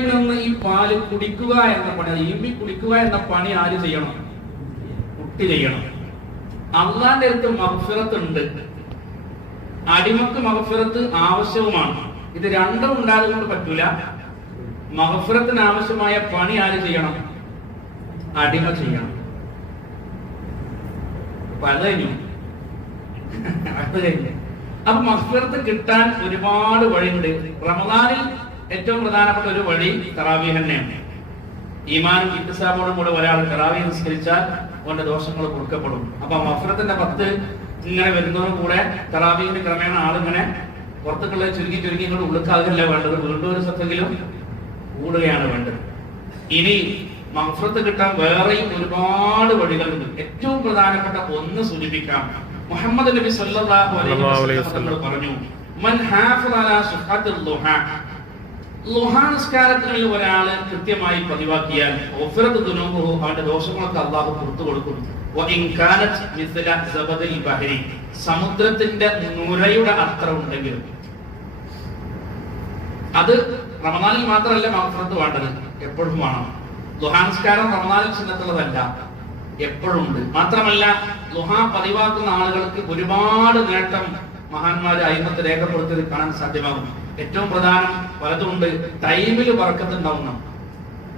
നിന്ന് ഈ പാൽ കുടിക്കുക എന്ന പണി ഈമ്പി കുടിക്കുക എന്ന പണി ആര് ചെയ്യണം? കുട്ടി ചെയ്യണം. അള്ളാന്റെ അടുത്ത് മഹഫിറത്ത് ഉണ്ട്. അടിമക്ക് മഹഫിറത്ത് ആവശ്യവുമാണ്. ഇത് രണ്ടും ഉണ്ടാകുന്നത് പറ്റൂല. മഹഫിറത്തിന് ആവശ്യമായ പണി ആര് ചെയ്യണം? അടിമ ചെയ്യണം. അത് കഴിഞ്ഞു. അപ്പൊ മഹഫിറത്ത് കിട്ടാൻ ഒരുപാട് വഴിയുണ്ട്. റമദാനിൽ ഏറ്റവും പ്രധാനപ്പെട്ട ഒരു വഴി തറാവി തന്നെയാണ്. ഈമാനും ഇത്തിസാബോടും കൂടെ ഒരാൾ തറാവി നിസ്കരിച്ചാൽ അവന്റെ ദോഷങ്ങൾ കൊടുക്കപ്പെടും. അപ്പൊ മഫ്രത്തിന്റെ പത്ത് ഇങ്ങനെ വരുന്നതും കൂടെ തറാവീഹിന് ക്രമേണ ആളിങ്ങനെ പുറത്തുക്കുള്ള ചുരുക്കി ചുരുക്കി ഇങ്ങോട്ട് ഉള്ളിക്കാകല്ല വേണ്ടത് വീണ്ടും ഒരു സത്തെങ്കിലും കൂടുകയാണ് വേണ്ടത്. ഇനി മഫ്രത്ത് കിട്ടാൻ വേറെയും ഒരുപാട് വഴികളുണ്ട് ഏറ്റവും പ്രധാനപ്പെട്ട ഒന്ന് സൂചിപ്പിക്കാം. മുഹമ്മദ് നബി സല്ലല്ലാഹു അലൈഹി വസല്ലം. പറഞ്ഞു മൻ ഹാഫിള അലാ സുഹത്തുൽ ളുഹാ ളുഹാ ഒരാൾ കൃത്യമായി പതിവാക്കിയാൽ ഒഫിറത്ത് ദുനൂബുഹു അവന്റെ ദോഷങ്ങളൊക്കെ അള്ളാഹു പുറത്തു കൊടുക്കും. സമുദ്രത്തിന്റെ നുരയുടെ അത്ര ഉണ്ടെങ്കിലും. അത് റമദാനിൽ മാത്രമല്ല മഹഫറത്ത് വേണ്ടത്. എപ്പോഴും വേണം. ദുഹാനസ്കാരം റമദാനിൽ എപ്പോഴും ഉണ്ട്. മാത്രമല്ല ദുഹാ പതിവാക്കുന്ന ആളുകൾക്ക് ഒരുപാട് നേട്ടം മഹാന്മാരെ അയിമത്ത് രേഖപ്പെടുത്തിയത് കാണാൻ സാധ്യമാകും. ഏറ്റവും പ്രധാനം പലതുണ്ട് ടൈമിൽ വറക്കത്തുണ്ടാവുന്ന.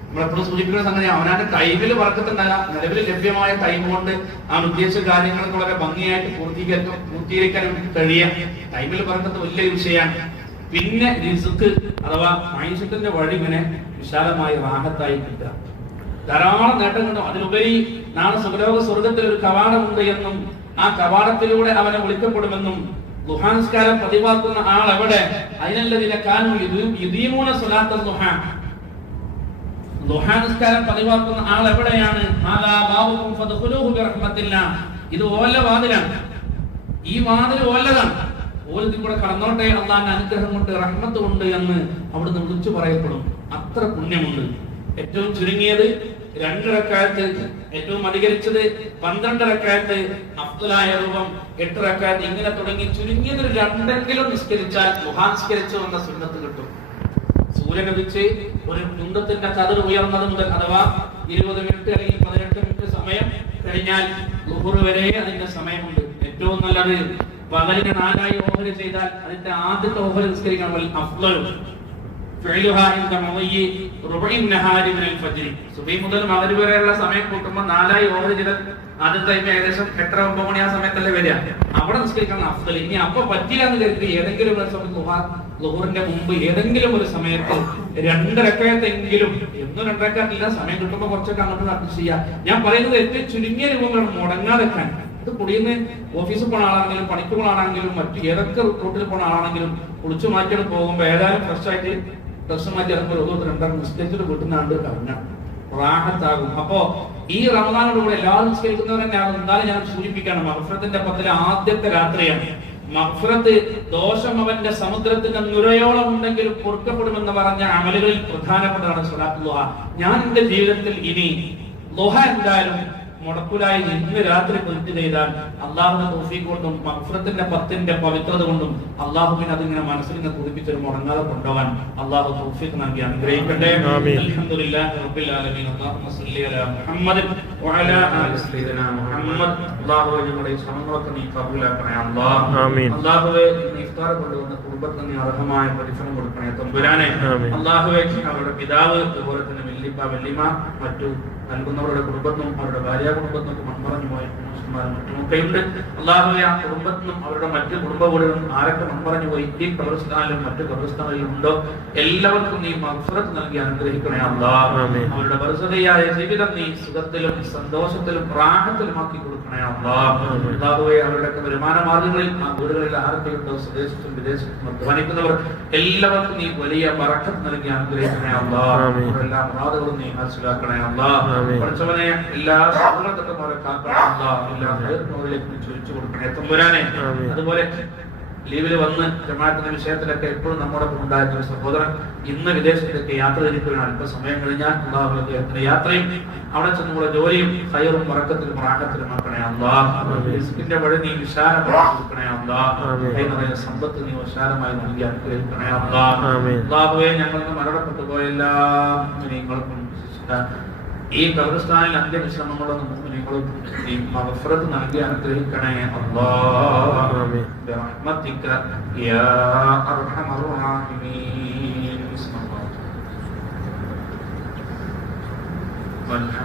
നമ്മളെപ്പോഴും സൂചിപ്പിക്കുന്ന സംഗതി അവനാന്റെ ടൈമിൽ പറക്കത്തുണ്ടാകാം നിലവിൽ ലഭ്യമായ ടൈം കൊണ്ട് അവൻ ഉദ്ദേശിച്ച കാര്യങ്ങളൊക്കെ വളരെ ഭംഗിയായിട്ട് പൂർത്തീകരിക്കാൻ പൂർത്തീകരിക്കാൻ കഴിയാം. ടൈമിൽ വറക്കത്ത് വലിയ വിഷയമാണ്. പിന്നെ റിസ്ക് അഥവാ മൈൻഷത്തിന്റെ വഴി ഇങ്ങനെ വിശാലമായി റാഹത്തായി കിട്ടുക. ധാരാളം നേട്ടങ്ങളുണ്ടോ. അതിലുപരി നാളെ സുഖലോക സ്വർഗത്തിൽ ഒരു കവാടമുണ്ട് എന്നും ആ കവാടത്തിലൂടെ അവനെ വിളിക്കപ്പെടുമെന്നും ദുഹാൻസ്കാരം പതിവാക്കുന്ന ആൾ എവിടെ അതിനല്ലതിനെ കാനു യുദീമൂന സ്വലാത്ത ദുഹാൻ ദുഹാനസ്കാരം പതിവാക്കുന്ന ആൾ എവിടെയാണ്. ഇത് ഓല വാതിലാണ്. ഈ വാതിൽ ഓലതാണ്. ഓലത്തിൽ കൂടെ കടന്നോട്ടെ അള്ളാന്റെ അനുഗ്രഹം കൊണ്ട് റഹ്മത്ത് കൊണ്ട് എന്ന് അവിടുന്ന് വിളിച്ചു പറയപ്പെടും. അത്ര പുണ്യമുണ്ട്. ഏറ്റവും ചുരുങ്ങിയത് രണ്ടിറക്കാലത്ത് ഏറ്റവും അധികരിച്ചത് പന്ത്രണ്ടിറക്കാലത്ത് അബ്ദുലായ രൂപം എട്ടിറക്കാലത്ത് ഇങ്ങനെ തുടങ്ങി ചുരുങ്ങിയത് രണ്ടെങ്കിലും നിസ്കരിച്ചാൽ മുഹാസ്കരിച്ചു എന്ന സുന്നത്ത് കിട്ടും. സൂര്യൻ ഉദിച്ച് ഒരു കുന്തത്തിന്റെ കതിർ ഉയർന്നത് മുതൽ അഥവാ ഇരുപത് മിനിറ്റ് അല്ലെങ്കിൽ പതിനെട്ട് മിനിറ്റ് സമയം കഴിഞ്ഞാൽ ലുഹുർ വരെ അതിന്റെ സമയമുണ്ട്. ഏറ്റവും നല്ലത് പകലിന് നാലായി ഓഹരി ചെയ്താൽ അതിന്റെ ആദ്യത്തെ ഓഹരി നിസ്കരിക്കണം. വൽ സുബഹി മുതൽ മകര് വരെയുള്ള സമയം കൂട്ടുമ്പോൾ നാലായി ഓഹരി ചെയ്താൽ ആദ്യത്തെ ഏകദേശം എട്ടര ഒമ്പത് മണി ആ സമയത്തല്ലേ വരിക. അവിടെ നിസ്കരിക്കണം അഫ്ദൽ ഇനി അപ്പൊ പറ്റില്ല എന്ന് കരുതി ഏതെങ്കിലും ഒരു സമയത്ത് ലുഹാ ലുഹറിന്റെ മുമ്പ് ഏതെങ്കിലും ഒരു സമയത്ത് രണ്ടരക്കയത്തെങ്കിലും എന്നും രണ്ടരക്കാറ്റില്ല സമയം കിട്ടുമ്പോൾ കുറച്ചൊക്കെ അങ്ങോട്ട് അഡ്ജസ്റ്റ് ചെയ്യുക ഞാൻ പറയുന്നത് ഏറ്റവും ചുരുങ്ങിയ രൂപങ്ങളാണ് മുടങ്ങാതെക്കാൻ. ഇത് കുടിയുന്ന ഓഫീസിൽ പോണ ആളാണെങ്കിലും പണിക്ക് പോണ ആളാണെങ്കിലും മറ്റു ഏതൊക്കെ റൂട്ടിൽ പോണ ആളാണെങ്കിലും കുളിച്ചു മാറ്റിയിട്ട് പോകുമ്പോൾ ഏതായാലും ഫ്രഷ് ആയിട്ട് ഡ്രസ് മാറ്റി ഇറങ്ങുമ്പോൾ ഒരു രണ്ടാം നിസ്കരിച്ചിട്ട് വീട്ടുന്നാണ്ട് റാഹത്താകും. അപ്പോ ഈ റമദാനോടുകൂടെ എല്ലാവരും നിസ്കരിക്കുന്നവർ തന്നെയാണ് എന്തായാലും ഞാൻ സൂചിപ്പിക്കണം മഹഫ്രത്തിന്റെ പത്തിലെ ആദ്യത്തെ രാത്രിയാണ്. മഹഫറത്ത് ദോഷം അവന്റെ സമുദ്രത്തിന്റെ നുരയോളം ഉണ്ടെങ്കിലും പൊറുക്കപ്പെടുമെന്ന് പറഞ്ഞ അമലുകളിൽ പ്രധാനപ്പെട്ടതാണ് സ്വലാത്ത് ഞാൻ എന്റെ ജീവിതത്തിൽ ഇനി ലോഹ എന്തായാലും മുടക്കുലായി ഇന്ന് രാത്രി കൃത്യ ചെയ്താൽ അള്ളാഹുവിന്റെ തോഫീക്ക് കൊണ്ടും മഹഫറത്തിന്റെ പത്തിന്റെ പവിത്രത കൊണ്ടും അള്ളാഹുവിനെ അതിങ്ങനെ മനസ്സിൽ നിന്ന് കുതിപ്പിച്ചൊരു മുടങ്ങാതെ കൊണ്ടുപോകാൻ അള്ളാഹു തോഫീക്ക് നൽകി അനുഗ്രഹിക്കട്ടെ. അലഹമുല്ലാ റബ്ബിൽ ആലമീൻ. അല്ലാഹുമ്മ അലാ മുഹമ്മദ് വഅലാ ആലി സയ്യിദിനാ മുഹമ്മദ് അല്ലാഹുവേ ഞങ്ങളുടെ ശ്രമങ്ങളൊക്കെ നീ കബൂലാക്കണേ അള്ളാഹുവെ ഇഫ്താർ കൊണ്ടുവന്ന കുടുംബത്തിന് നീ അർഹമായ പരിശ്രമം കൊടുക്കണേ തമ്പുരാനെ. അല്ലാഹുവേ അവരുടെ പിതാവ് അതുപോലെ തന്നെ വെല്ലിപ്പ വല്ലിമ മറ്റു നൽകുന്നവരുടെ കുടുംബത്തിനും അവരുടെ ഭാര്യ കുടുംബത്തിനും മൺമറഞ്ഞു പോയ മനുഷ്യന്മാരും മറ്റുമൊക്കെയുണ്ട്. അള്ളാഹുവെ ആ കുടുംബത്തിനും അവരുടെ മറ്റു കുടുംബ വീടുകളും ആരൊക്കെ മൺമറഞ്ഞു പോയി? ഈ പ്രവർത്തനാലും മറ്റു പ്രവർത്തനങ്ങളിലും ഉണ്ടോ? എല്ലാവർക്കും നീ മത്സരത്ത് നൽകി അനുഗ്രഹിക്കണേ അള്ളാഹ്. അവരുടെ പരിസരയായ ജീവിതം നീ സുഖത്തിലും സന്തോഷത്തിലും പ്രാഹത്തിലുമാക്കി കൊടുക്കണേ അള്ളാഹ്. അള്ളാഹുവെ അവരുടെയൊക്കെ വരുമാന മാർഗങ്ങളിൽ ആ വീടുകളിൽ ആരൊക്കെയുണ്ടോ? സ്വദേശത്തും വിദേശത്തും അധ്വാനിക്കുന്നവർ എല്ലാവർക്കും നീ വലിയ പറക്കം നൽകി അനുഗ്രഹിക്കണേ അള്ളാഹ്. അവരുടെ എല്ലാ മുറാദുകളും നീ മനസ്സിലാക്കണേ അള്ളാഹ് ആമീൻ. പഠിച്ചവനെ എല്ലാ സൗകര്യത്തൊക്കെ അവരെ കാക്കണേ അള്ളാഹ് എല്ലാ നേർന്നവരിലേക്ക് നീ ചൊരിച്ചു കൊടുക്കണേ. തമ്പുരാനെ അതുപോലെ ലീവിൽ വന്ന് ജമാഅത്തിന്റെ വിഷയത്തിലൊക്കെ എപ്പോഴും നമ്മുടെ ഉണ്ടായിരുന്ന ഒരു സഹോദരൻ ഇന്ന് വിദേശത്തേക്ക് യാത്ര തിരിക്കുകയാണ് അല്പസമയം കഴിഞ്ഞാൽ അള്ളാഹു അദ്ദേഹത്തിന്റെ യാത്രയും അവിടെ ചെന്നുള്ള ജോലിയും ഹയറും മറക്കത്തിലും റാഹത്തിലും ആക്കണേ കൊടുക്കണേ അല്ലാ റിസ്കിന്റെ വഴി നീ വിശാലമാക്കി കൊടുക്കണേ അല്ലാ ആമീൻ. കൈ നിറയെ സമ്പത്ത് നീ വിശാലമായി നൽകി അനുഗ്രഹിക്കണേ അല്ലാ ആമീൻ. അല്ലാഹുവേ ഞങ്ങൾക്ക് മരണപ്പെട്ടു പോയ എല്ലാ മുഅ്മിനീങ്ങൾക്കും വിശിഷ്ട ഈ ഖബർസ്ഥാനിൽ അന്ത്യവിശ്രമങ്ങളും മുഅ്മിനീങ്ങളും നീ മഗ്ഫിറത്ത് നൽകി അനുഗ്രഹിക്കണേ അല്ലാ ആമീൻ. برحمتك يا أرحم الراحمين بسم الله والحمد لله